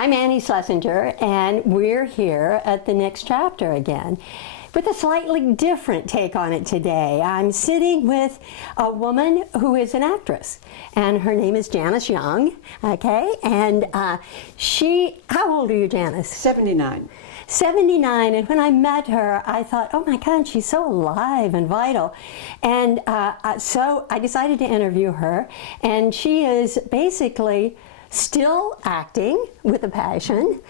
I'm Annie Schlesinger, and we're here at the next chapter again with a slightly different take on it today. I'm sitting with a woman who is an actress, and her name is Janiss Young, okay? And how old are you, Janiss? 79. 79, and when I met her, I thought, oh my God, she's so alive and vital. And so I decided to interview her, and she is basically still acting with a passion.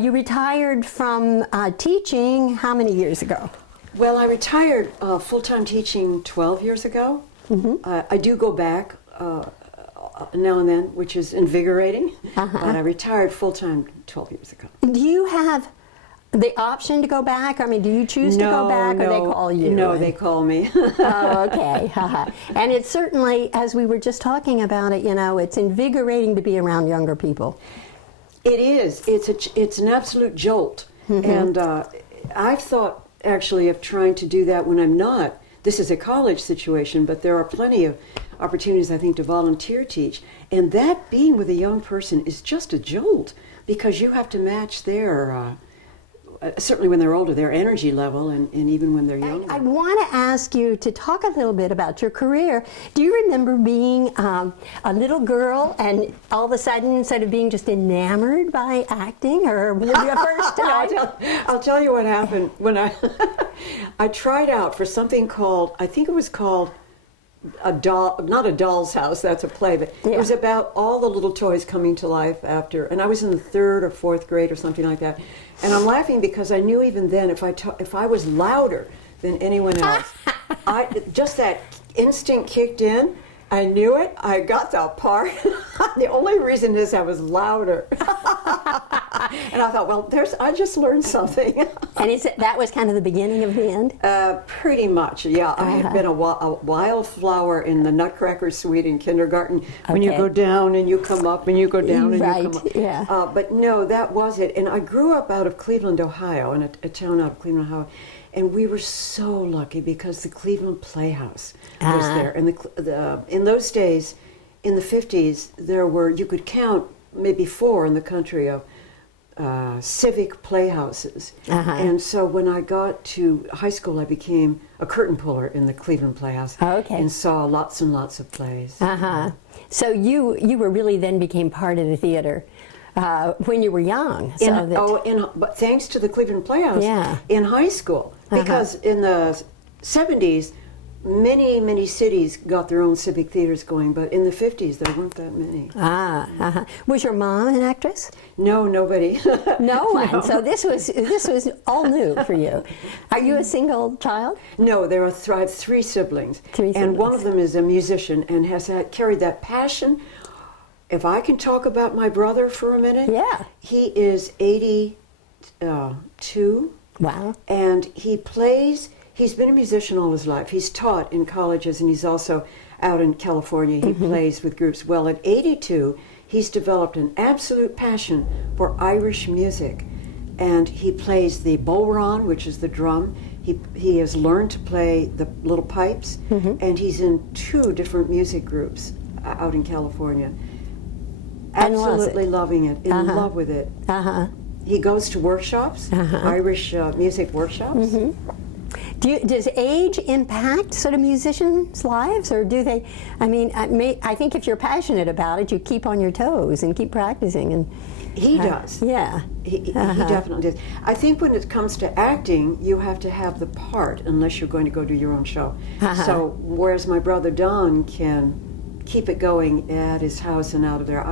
You retired from teaching how many years ago? Well, I retired full-time teaching 12 years ago. Mm-hmm. I do go back now and then, which is invigorating, but I retired full-time 12 years ago. Do you have the option to go back? I mean, do you choose to go back, or they call you? No, they call me. Oh, okay. And it's certainly, as we were just talking about it, you know, it's invigorating to be around younger people. It is. It's an absolute jolt. Mm-hmm. And I've thought, actually, of trying to do that when I'm not. This is a college situation, but there are plenty of opportunities, I think, to volunteer teach. And that being with a young person is just a jolt, because you have to match their certainly when they're older, their energy level, and even when they're younger. I want to ask you to talk a little bit about your career. Do you remember being a little girl and all of a sudden sort of being just enamored by acting, or was it your first time? I'll tell you what happened when I tried out for something called, I think it was called not a doll's house, that's a play, but it was about all the little toys coming to life after, and I was in the 3rd or 4th grade or something like that. And I'm laughing because I knew even then if I was louder than anyone else, just that instinct kicked in. I knew it. I got the part. The only reason is I was louder. And I thought, well, I just learned something. And that was kind of the beginning of the end? Pretty much, yeah. I had been a wildflower in the Nutcracker suite in kindergarten. When you go down and you come up, and you go down and you come up. Yeah. But no, that was it. And I grew up out of Cleveland, Ohio, in a town out of Cleveland, Ohio. And we were so lucky because the Cleveland Playhouse was there. And in those days, in the 50s, you could count maybe 4 in the country of civic playhouses. And so when I got to high school, I became a curtain puller in the Cleveland Playhouse and saw lots and lots of plays. So you were really then became part of the theater when you were young. But thanks to the Cleveland Playhouse in high school, because in the 70s, many cities got their own civic theaters going, but in the 50s there weren't that many. Was your mom an actress? No, nobody. No one. No. So this was all new for you. Are you a single child? No, I have 3 siblings. And one of them is a musician and has carried that passion. If I can talk about my brother for a minute. Yeah. He is 82. Wow. And he's been a musician all his life. He's taught in colleges, and he's also out in California. He plays with groups. Well, at 82, he's developed an absolute passion for Irish music. And he plays the bodhrán, which is the drum. He has learned to play the little pipes, and he's in 2 different music groups out in California. Absolutely loving it, in love with it. He goes to workshops, Irish music workshops. Does age impact sort of musicians' lives, or do they? I mean, I think if you're passionate about it, you keep on your toes and keep practicing. And he does. Yeah. He definitely does. I think when it comes to acting, you have to have the part unless you're going to go do your own show. So whereas my brother Don can keep it going at his house and out of there,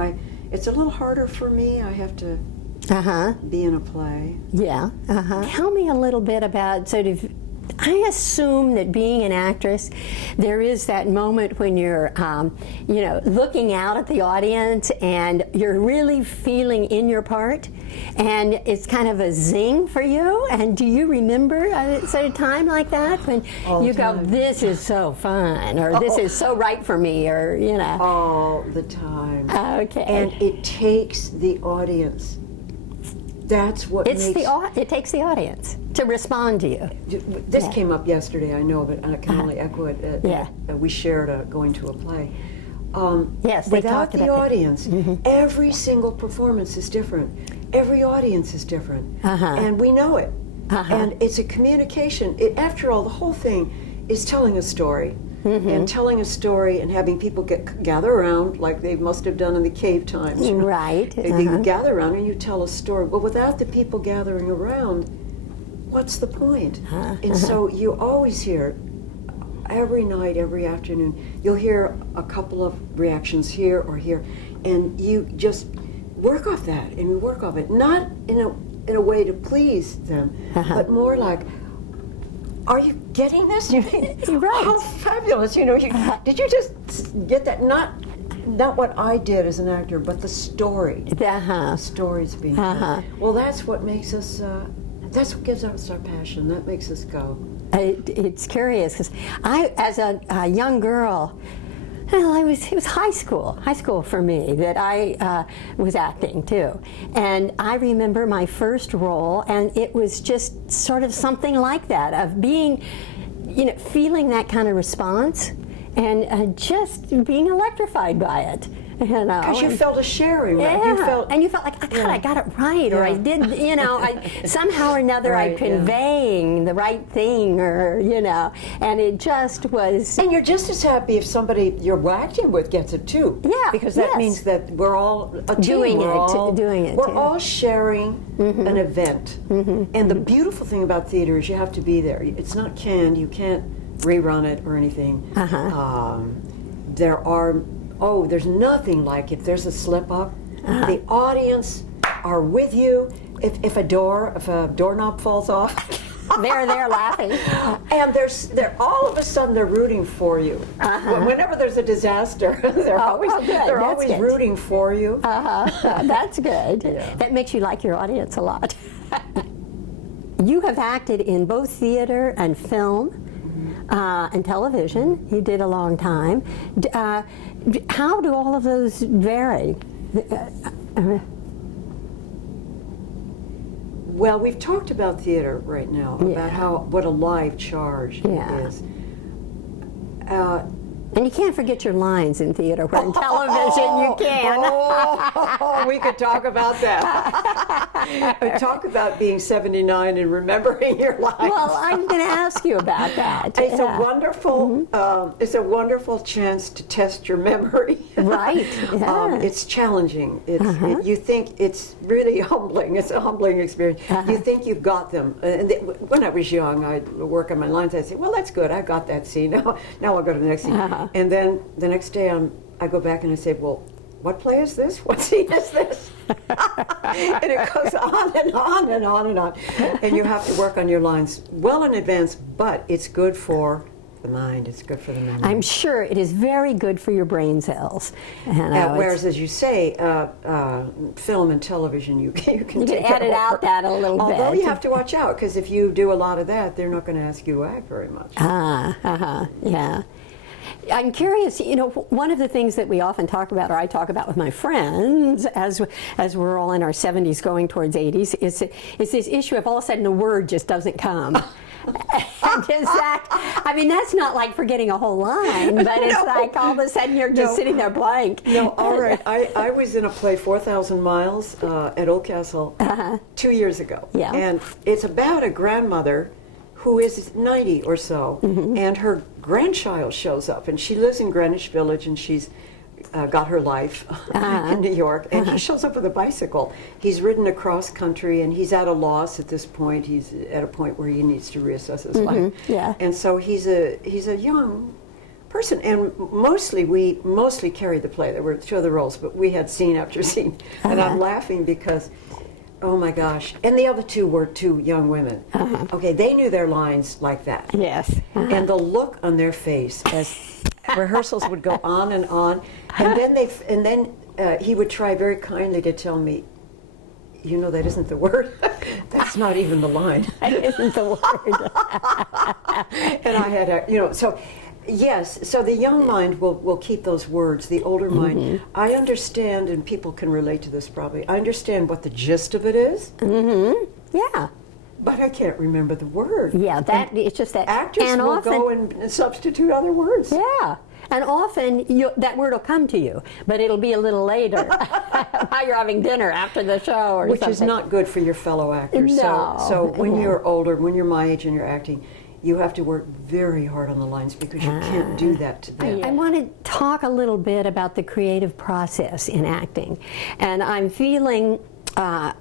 it's a little harder for me. I have to be in a play. Yeah. Tell me a little bit about sort of, I assume that being an actress, there is that moment when you're, looking out at the audience and you're really feeling in your part, and it's kind of a zing for you. And do you remember a sort of time like that when you go, "This is so fun," or "This is so right for me," or All the time. Okay. And it takes the audience. That's what it takes the audience to respond to you. This came up yesterday, I know, but I can only echo it. We shared going to a play. Yes, without the audience, every single performance is different. every audience is different, and we know it. And it's a communication. After all, the whole thing is telling a story. And telling a story and having people gather around like they must have done in the cave times. Right. They gather around and you tell a story. Well, without the people gathering around, what's the point? And so you always hear, every night, every afternoon, you'll hear a couple of reactions here or here, and you just work off that, and you work off it. Not in a way to please them, but more like, are you getting this? Right. How fabulous! Did you just get that? Not what I did as an actor, but the story. The story's being told. Well, that's what makes us. That's what gives us our passion. That makes us go. It's curious because I, as a young girl, well, it was high school for me that I was acting too. And I remember my first role, and it was just sort of something like that, of being, feeling that kind of response and just being electrified by it. Because you felt a sharing, right? Yeah, you felt like, God, I got it right, or I did, somehow or another right, I'm conveying the right thing, or, and it just was. And you're just as happy if somebody you're acting with gets it too. Yeah, because that means that we're all a team. Doing it. We're all sharing an event. And the beautiful thing about theater is you have to be there. It's not canned. You can't rerun it or anything. There's nothing like if there's a slip up, the audience are with you. If a doorknob falls off, they're there laughing, and they're all of a sudden they're rooting for you. Whenever there's a disaster, they're always rooting for you. That's good. Yeah. That makes you like your audience a lot. You have acted in both theater and film. And television, you did a long time. How do all of those vary? Well, we've talked about theater right now, about what a live charge it is. And you can't forget your lines in theater, but in television you can. We could talk about that. Talk about being 79 and remembering your lines. Well, I'm going to ask you about that. It's a wonderful, it's a wonderful chance to test your memory. Right. Yeah. It's challenging. You think it's really humbling. It's a humbling experience. You think you've got them. And when I was young, I'd work on my lines. I'd say, "Well, that's good. I got that scene. Now I'll go to the next scene." And then the next day I go back and I say, well, what play is this? What scene is this? And it goes on and on and on and on. And you have to work on your lines well in advance, but it's good for the mind. It's good for the memory. I'm sure it is very good for your brain cells. Whereas, as you say, film and television, you can edit out that a little bit. Although you have to watch out, because if you do a lot of that, they're not going to ask you to act very much. Yeah. I'm curious, one of the things that we often talk about, or I talk about with my friends, as we're all in our 70s going towards 80s, is this issue of all of a sudden a word just doesn't come. And that's not like forgetting a whole line, but it's like all of a sudden you're just sitting there blank. No, all right. I was in a play, 4,000 Miles, at Oldcastle 2 years ago. Yeah. And it's about a grandmother who is 90 or so, and her grandchild shows up, and she lives in Greenwich Village, and she's got her life in New York, and he shows up with a bicycle. He's ridden across country, and he's at a loss at this point. He's at a point where he needs to reassess his life. Yeah. And so he's a young person, and we mostly carried the play. There were two other roles, but we had scene after scene, and I'm laughing because, oh my gosh. And the other two were two young women. Okay, they knew their lines like that. Yes. And the look on their face as rehearsals would go on, and then he would try very kindly to tell me, that isn't the word. That's not even the line. That isn't the word. And I had so yes, so the young mind will keep those words. The older mind, I understand, and people can relate to this probably. I understand what the gist of it is. Yeah. but I can't remember the word. Yeah, it's just that. Actors and will often, go and substitute other words. Yeah. And often that word will come to you, but it'll be a little later while you're having dinner after the show or Which something. is not good for your fellow actors. No. So when you're older, when you're my age and you're acting, you have to work very hard on the lines because you can't do that to them. I want to talk a little bit about the creative process in acting. And I'm feeling,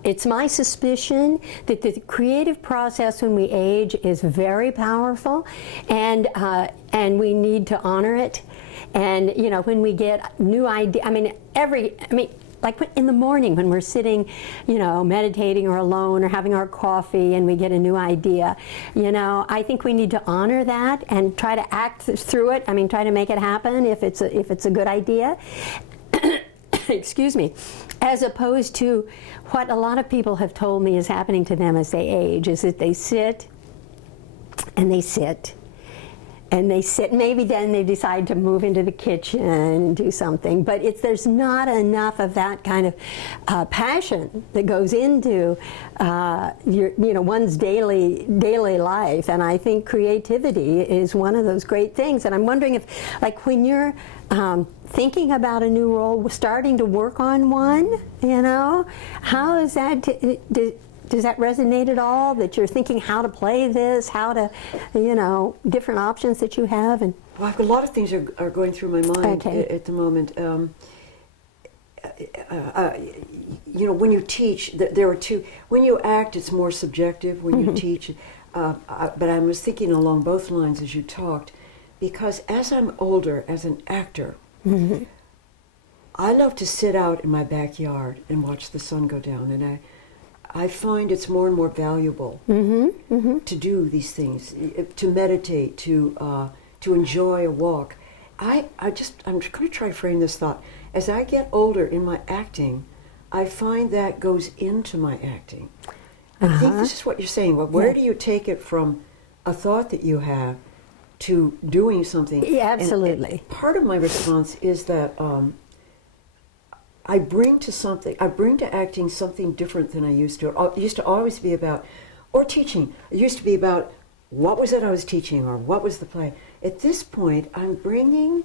it's my suspicion that the creative process when we age is very powerful, and we need to honor it. And when we get new ideas, like in the morning when we're sitting, meditating or alone or having our coffee and we get a new idea, I think we need to honor that and try to act through it. Try to make it happen if it's a good idea. Excuse me. As opposed to what a lot of people have told me is happening to them as they age, is that they sit and they sit and they sit. Maybe then they decide to move into the kitchen and do something, but there's not enough of that kind of passion that goes into one's daily life. And I think creativity is one of those great things. And I'm wondering if, like, when you're thinking about a new role, starting to work on one, how is that? Does that resonate at all? That you're thinking how to play this, how to, different options that you have, and. Well, a lot of things are going through my mind at the moment. When you teach, there are two. When you act, it's more subjective. When you teach, but I was thinking along both lines as you talked, because as I'm older, as an actor, I love to sit out in my backyard and watch the sun go down, and I find it's more and more valuable to do these things, to meditate, to enjoy a walk. I'm going to try to frame this thought. As I get older in my acting, I find that goes into my acting. I think this is what you're saying. Well, where do you take it from a thought that you have to doing something? Yeah, absolutely. And part of my response is that I bring to acting something different than I used to. It used to always be about, or teaching, it used to be about what was it I was teaching or what was the play. At this point, I'm bringing,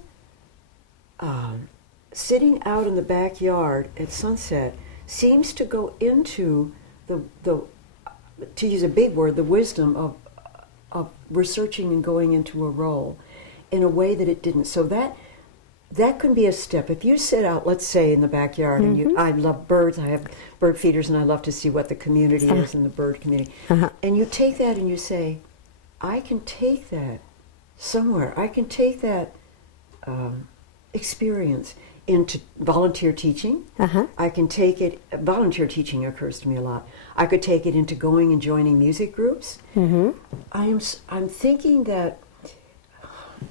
sitting out in the backyard at sunset seems to go into the to use a big word, the wisdom of researching and going into a role in a way that it didn't. So that can be a step. If you sit out, let's say, in the backyard, and I love birds, I have bird feeders, and I love to see what the community is in the bird community. And you take that and you say, I can take that somewhere. I can take that experience into volunteer teaching. I can take it, volunteer teaching occurs to me a lot. I could take it into going and joining music groups. I'm thinking that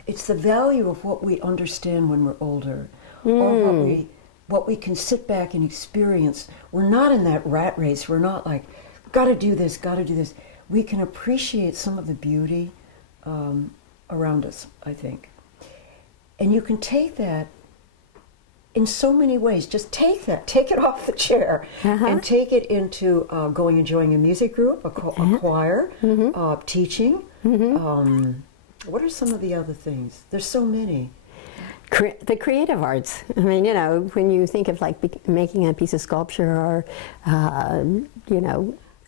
it's the value of what we understand when we're older, or what we can sit back and experience. We're not in that rat race. We're not like, gotta do this, gotta do this. We can appreciate some of the beauty around us, I think. And you can take that in so many ways. Just take it off the chair, and take it into going and joining a music group, a choir, teaching. What are some of the other things? There's so many. The creative arts. When you think of like making a piece of sculpture or,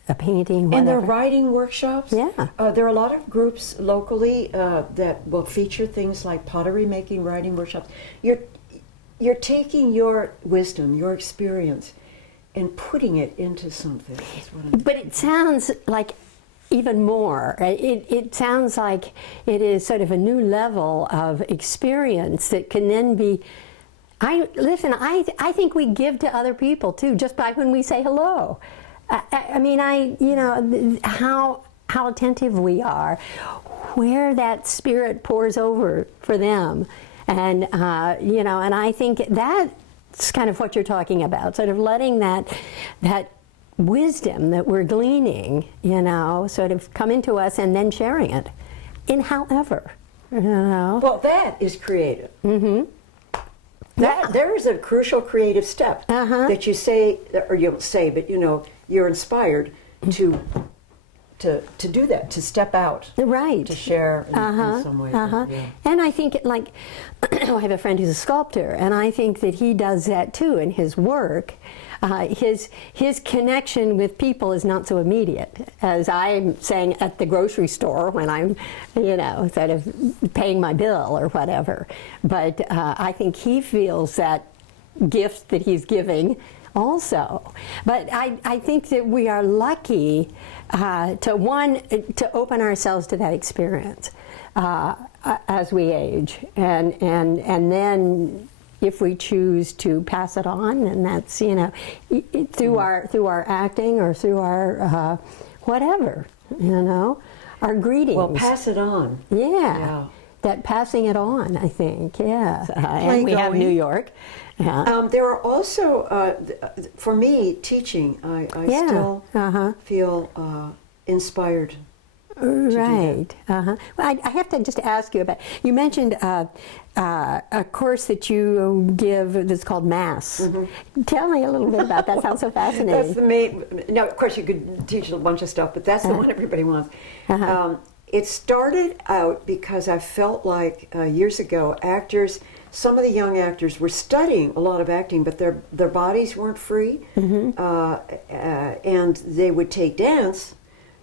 a painting, whatever. And there are writing workshops. Yeah. There are a lot of groups locally that will feature things like pottery making, writing workshops. You're taking your wisdom, your experience, and putting it into something. But it sounds like even more. It sounds like it is sort of a new level of experience that can then be. I think we give to other people too, just by when we say hello. How attentive we are, where that spirit pours over for them, and and I think that's kind of what you're talking about, sort of letting that wisdom that we're gleaning, sort of come into us and then sharing it in however, Well, that is creative. There is a crucial creative step that you say, or you don't say, but you're inspired to to do that, to step out, right, to share in some way. Yeah. And I think, like, I have a friend who's a sculptor, and I think that he does that too in his work. His connection with people is not so immediate as I'm saying at the grocery store when I'm, sort of paying my bill or whatever. But I think he feels that gift that he's giving also. But I think that we are lucky to open ourselves to that experience as we age, and then if we choose to pass it on, and that's through our acting or through our whatever, our greetings. Well, pass it on. Yeah. That passing it on, I think, yeah. And we have New York. There are also, for me, teaching. I still feel inspired. Right. Well, I have to just ask you about. You mentioned a course that you give that's called Mass. Mm-hmm. Tell me a little bit about that. Sounds so fascinating. That's the main. Now, of course, you could teach a bunch of stuff, but that's the one everybody wants. It started out because I felt like years ago, some of the young actors were studying a lot of acting, but their bodies weren't free, and they would take dance,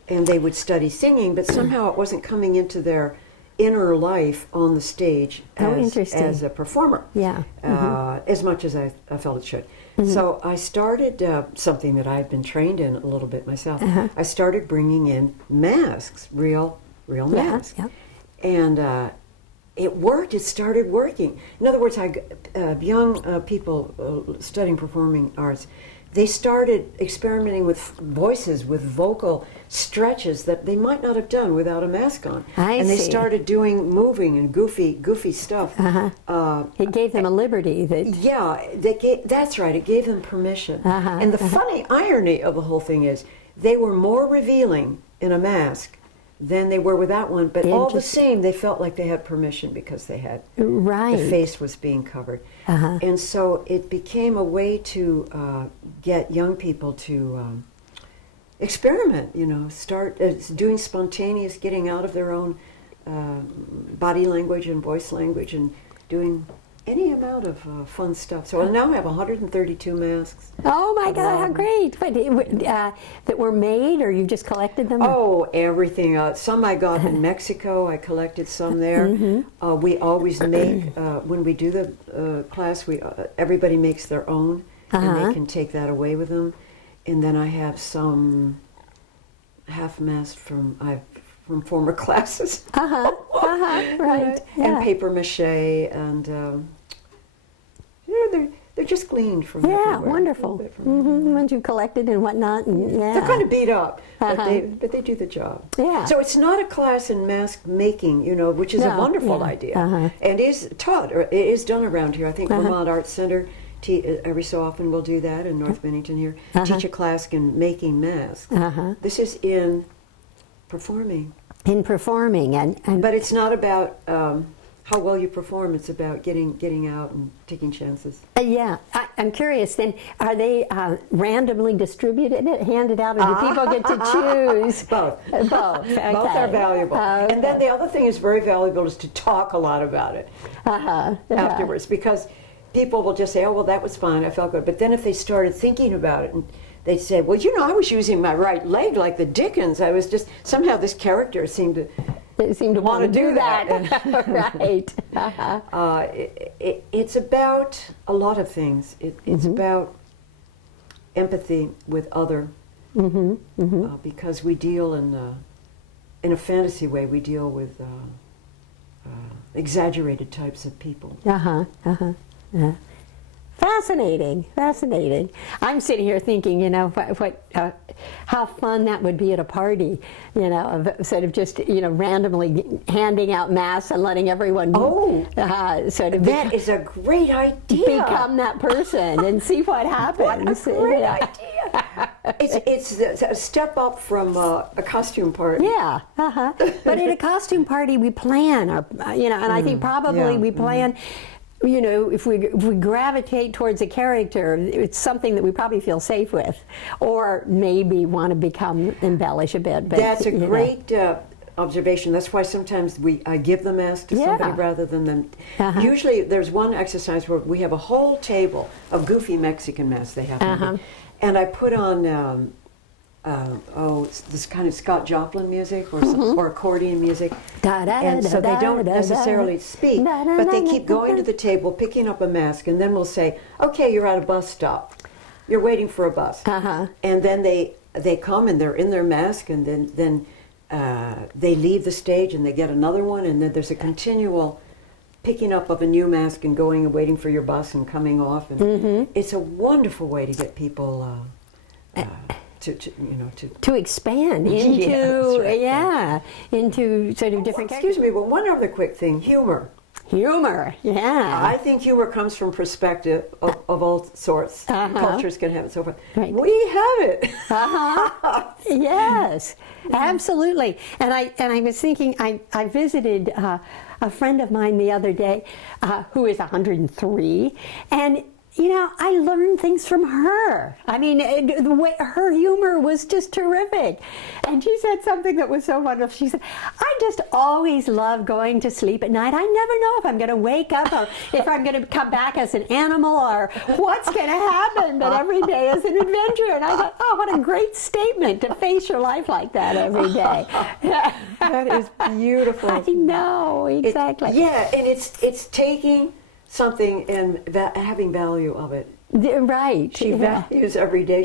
and they would study singing, but somehow it wasn't coming into their inner life on the stage as a performer, as much as I felt it should. So I started something that I've been trained in a little bit myself. I started bringing in masks, real masks. And it worked. It started working. In other words, young people studying performing arts, they started experimenting with voices, with vocal stretches that they might not have done without a mask on. They started moving and goofy stuff. It gave them a liberty. That's right. It gave them permission. And the funny irony of the whole thing is, they were more revealing in a mask than they were without one, but all the same, they felt like they had permission because they had the face was being covered. And so it became a way to get young people to experiment, start doing spontaneous, getting out of their own body language and voice language and doing any amount of fun stuff. So I now have 132 masks. Oh my God, how great! But that were made, or you just collected them? Oh, everything. Some I got in Mexico. I collected some there. We always make, when we do the class, everybody makes their own, and they can take that away with them. And then I have some half-masked from former classes. Right. And paper mache, and they're just gleaned from everywhere. Wonderful. Ones you collected and whatnot. And, they're kind of beat up, but they do the job. Yeah. So it's not a class in mask making, which is a wonderful idea, and is taught, or it is done around here. I think Vermont Arts Center every so often will do that in North Bennington here. Teach a class in making masks. This is in performing. In performing, and but it's not about how well you perform. It's about getting out and taking chances. I'm curious. Then, are they randomly distributed, handed out, or do people get to choose? Both. Okay. Both are valuable. Okay. And then the other thing is very valuable is to talk a lot about it afterwards, because people will just say, "Oh, well, that was fine. I felt good." But then if they started thinking about it and they'd say, "Well, I was using my right leg like the Dickens. I was just somehow this character seemed to want to do that." Right. It's about a lot of things. It's about empathy with other, because we deal in a fantasy way. We deal with exaggerated types of people. Fascinating. I'm sitting here thinking, how fun that would be at a party, of sort of just, randomly handing out masks and letting everyone that is a great idea. Become that person and see what happens. What a great idea. It's a step up from a costume party. Yeah, But at a costume party, we plan, and I think probably we plan if we gravitate towards a character, it's something that we probably feel safe with, or maybe want to embellish a bit. But, that's a great observation. That's why sometimes I give the mask to somebody rather than them. Usually there's one exercise where we have a whole table of goofy Mexican masks they have, and I put on this kind of Scott Joplin music or accordion music, and so they don't necessarily speak, but they keep going to the table, picking up a mask, and then we'll say, "Okay, you're at a bus stop. You're waiting for a bus," and then they come and they're in their mask, and then they leave the stage and they get another one, and then there's a continual picking up of a new mask and going and waiting for your bus and coming off, and it's a wonderful way to get people. To expand into into sort of different. Excuse me, but one other quick thing: humor. Humor, yeah. I think humor comes from perspective of all sorts. Cultures can have it, so forth. Right. We have it. Yes, absolutely. And I was thinking, I visited a friend of mine the other day who is 103, and I learned things from her. I mean, the way her humor was just terrific. And she said something that was so wonderful. She said, "I just always love going to sleep at night. I never know if I'm going to wake up or if I'm going to come back as an animal or what's going to happen, but every day is an adventure." And I thought, oh, what a great statement to face your life like that every day. That is beautiful. I know, exactly. And it's taking something and having value of it. Right. She values every day.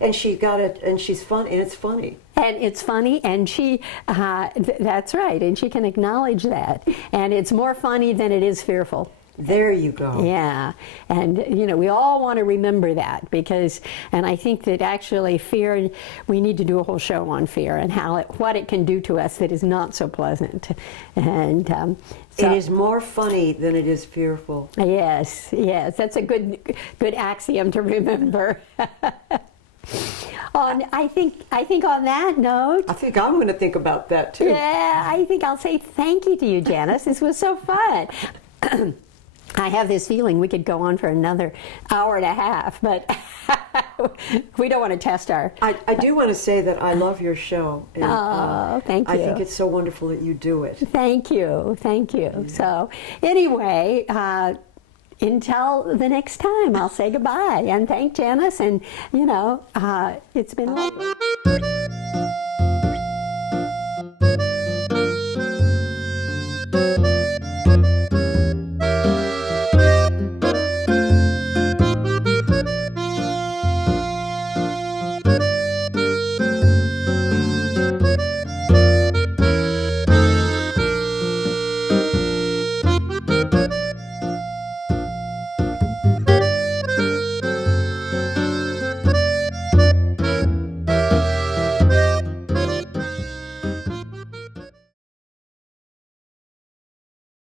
And she got it, and she's fun, and it's funny. And it's funny, and she, that's right, and she can acknowledge that. And it's more funny than it is fearful. There you go. Yeah, and we all want to remember that and I think that actually fear, we need to do a whole show on fear and what it can do to us that is not so pleasant. And it is more funny than it is fearful. Yes, that's a good axiom to remember. I think on that note, I think I'm going to think about that too. Yeah, I think I'll say thank you to you, Janice. This was so fun. I have this feeling we could go on for another hour and a half, but we don't want to test our... I do want to say that I love your show. And, thank you. I think it's so wonderful that you do it. Thank you. Yeah. So anyway, until the next time, I'll say goodbye and thank Janice, and it's been lovely.